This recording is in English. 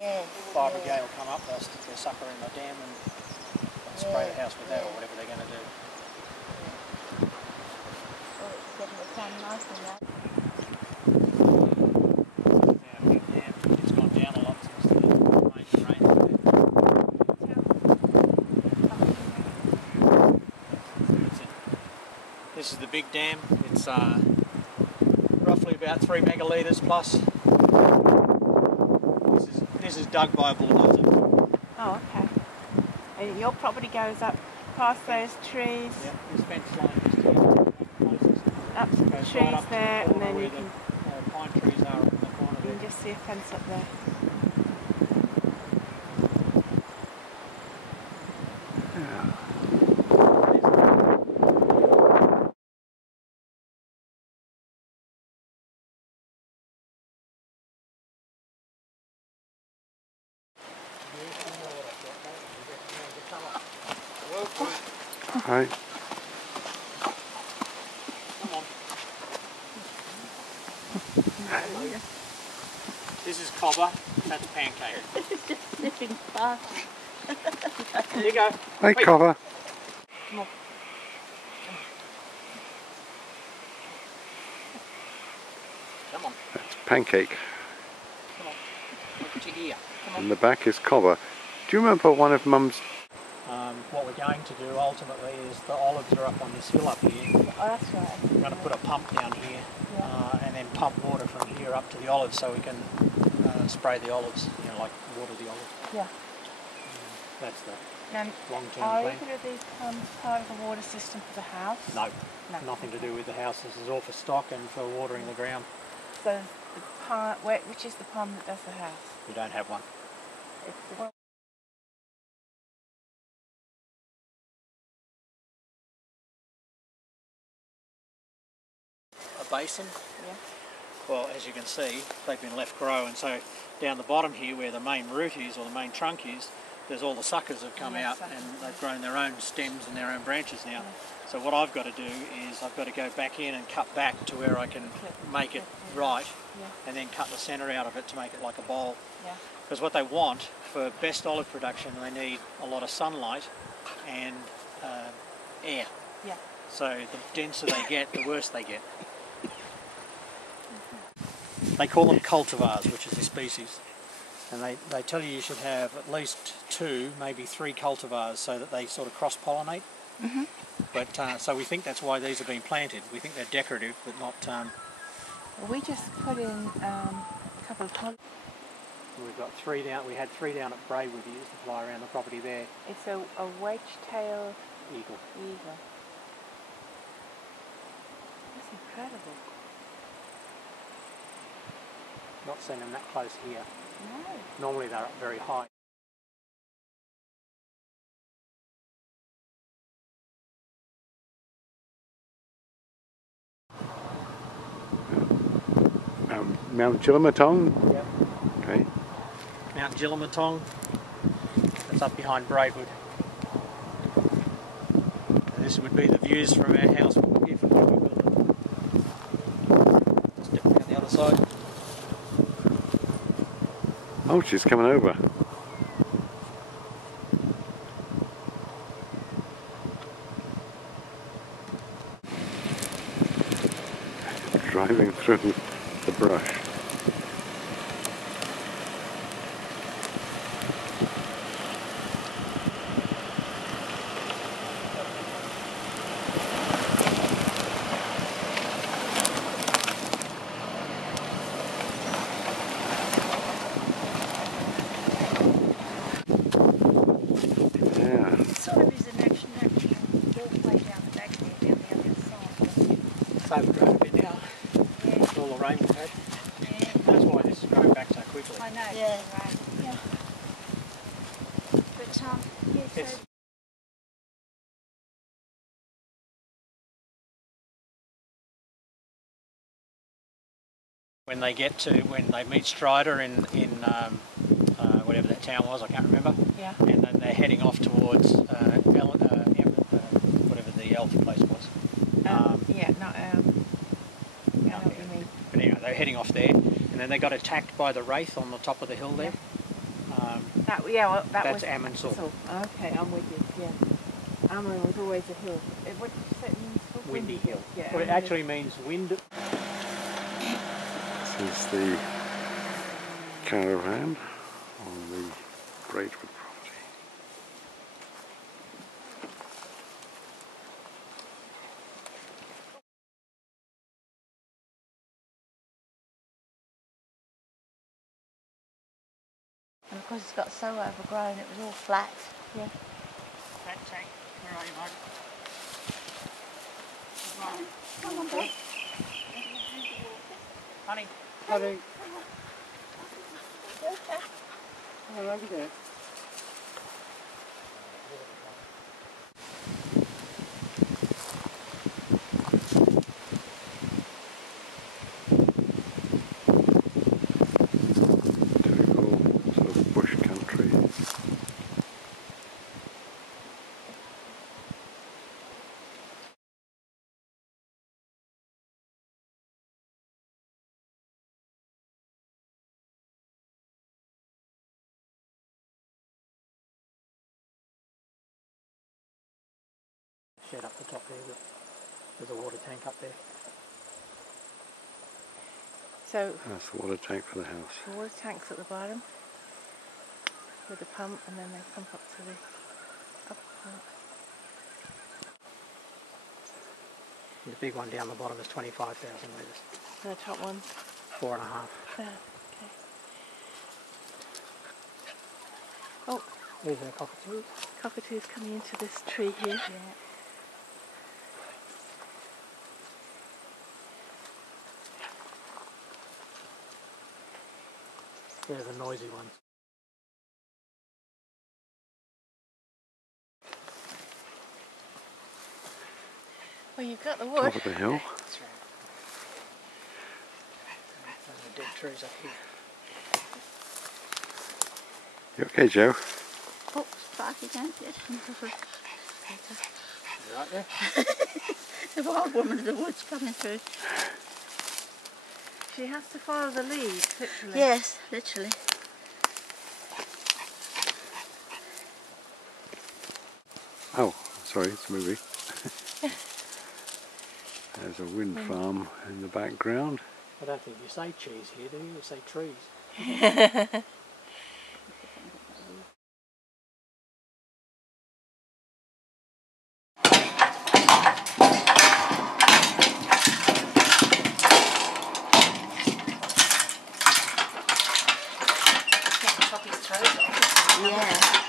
Yeah. Fire brigade will come up, they'll stick their sucker in the dam and spray the house with that or whatever they're going to do. Oh, it's getting the sun nice and that. Yeah, big dam. It's gone down a lot since the rain. This is the big dam. It's roughly about 3 megalitres plus. This is dug by a bulldozer. Oh, okay. And your property goes up past those trees? Yep, this fence line just here. Up to the trees right there, the and then where you can... the pine trees are up in the corner You there. can just see a fence up there. Hi. Come on. This is cobber, that's pancake. It's just sniffing fast. Here you go. Hi, Wait. cover. Come on. Come on. That's pancake. Come on. Look at your ear. Come on. And the back is cover. Do you remember one of Mum's? What we're going to do ultimately is the olives are up on this hill up here. Oh, that's right. We're going to put a pump down here and then pump water from here up to the olives so we can spray the olives, you know, like water the olives. Yeah. That's the Now, long-term are plan. either of these pumps part of the water system for the house? No, No. nothing to do with the house. This is all for stock and for watering the ground. So the pump, which is the pump that does the house? We don't have one. It's the A basin. yeah. Well, as you can see, they've been left grow, and so down the bottom here where the main root is, or the main trunk is, there's all the suckers have come out and they've grown their own stems and their own branches now. So what I've got to do is I've got to go back in and cut back to where I can make it right, and then cut the centre out of it to make it like a bowl. Yeah. Because what they want for best olive production, they need a lot of sunlight and air. Yeah. So the denser they get, the worse they get. They call them cultivars, which is a species. And they tell you should have at least 2, maybe 3 cultivars so that they sort of cross-pollinate. Mm-hmm. But so we think that's why these have been planted. We think they're decorative, but not... Well, we just put in a couple of tons. We've got 3 down. We had 3 down at Braidwood. We used to fly around the property there. It's a wedge-tailed Eagle. eagle. That's incredible. Not seen them that close here. No. Normally they're up very high. Mount Jillamatong? Yep. Okay. Mount Jillamatong. That's up behind Braidwood. And this would be the views from our house if and when we build it. Step down the other side. Oh, she's coming over. Driving through the brush. Sort of is a natural walkway down the back there, down the other side. It's overgrown a bit now. Yeah. With all the rain we've had. Yeah. That's why this is growing back so quickly. I know. Yeah. Right. Yeah. But yeah, It's, so when they meet Strider in whatever that town was, I can't remember. yeah. And then they're heading off towards whatever the elf place was. Yeah, not I know what you mean. But anyway, they're heading off there, and then they got attacked by the wraith on the top of the hill there. Yeah, well, That's was Amonsal. Okay, I'm with you. Yeah, Amon was always a hill. What did you say it means? Windy Hill. Yeah. Well, it actually means wind. This is the caravan on the Braidwood property. And of course it's got so overgrown, it was all flat. Yeah. Tank, where are you, mate? Come on, boy. Honey. Honey. Okay. Oh, over there. Typical sort of bush country. Shed up the top there, look. There's a water tank up there. So That's the water tank for the house. the water tank's at the bottom with the pump, and then they pump up to the upper part. And the big one down the bottom is 25,000 litres. And the top one. 4.5. Okay. Oh, There's our cockatoos. cockatoos coming into this tree here. Yeah. There's the noisy ones. Well, you've got the Top wood. of the hill. That's right. And the dead trees up here. You okay, Joe? Oh, sparky again, yes. You right there? The wild woman of the woods coming through. She has to follow the lead, literally. Yes, literally. Oh, sorry, it's a movie. There's a wind farm in the background. I don't think you say cheese here, do you? You say trees. Yeah.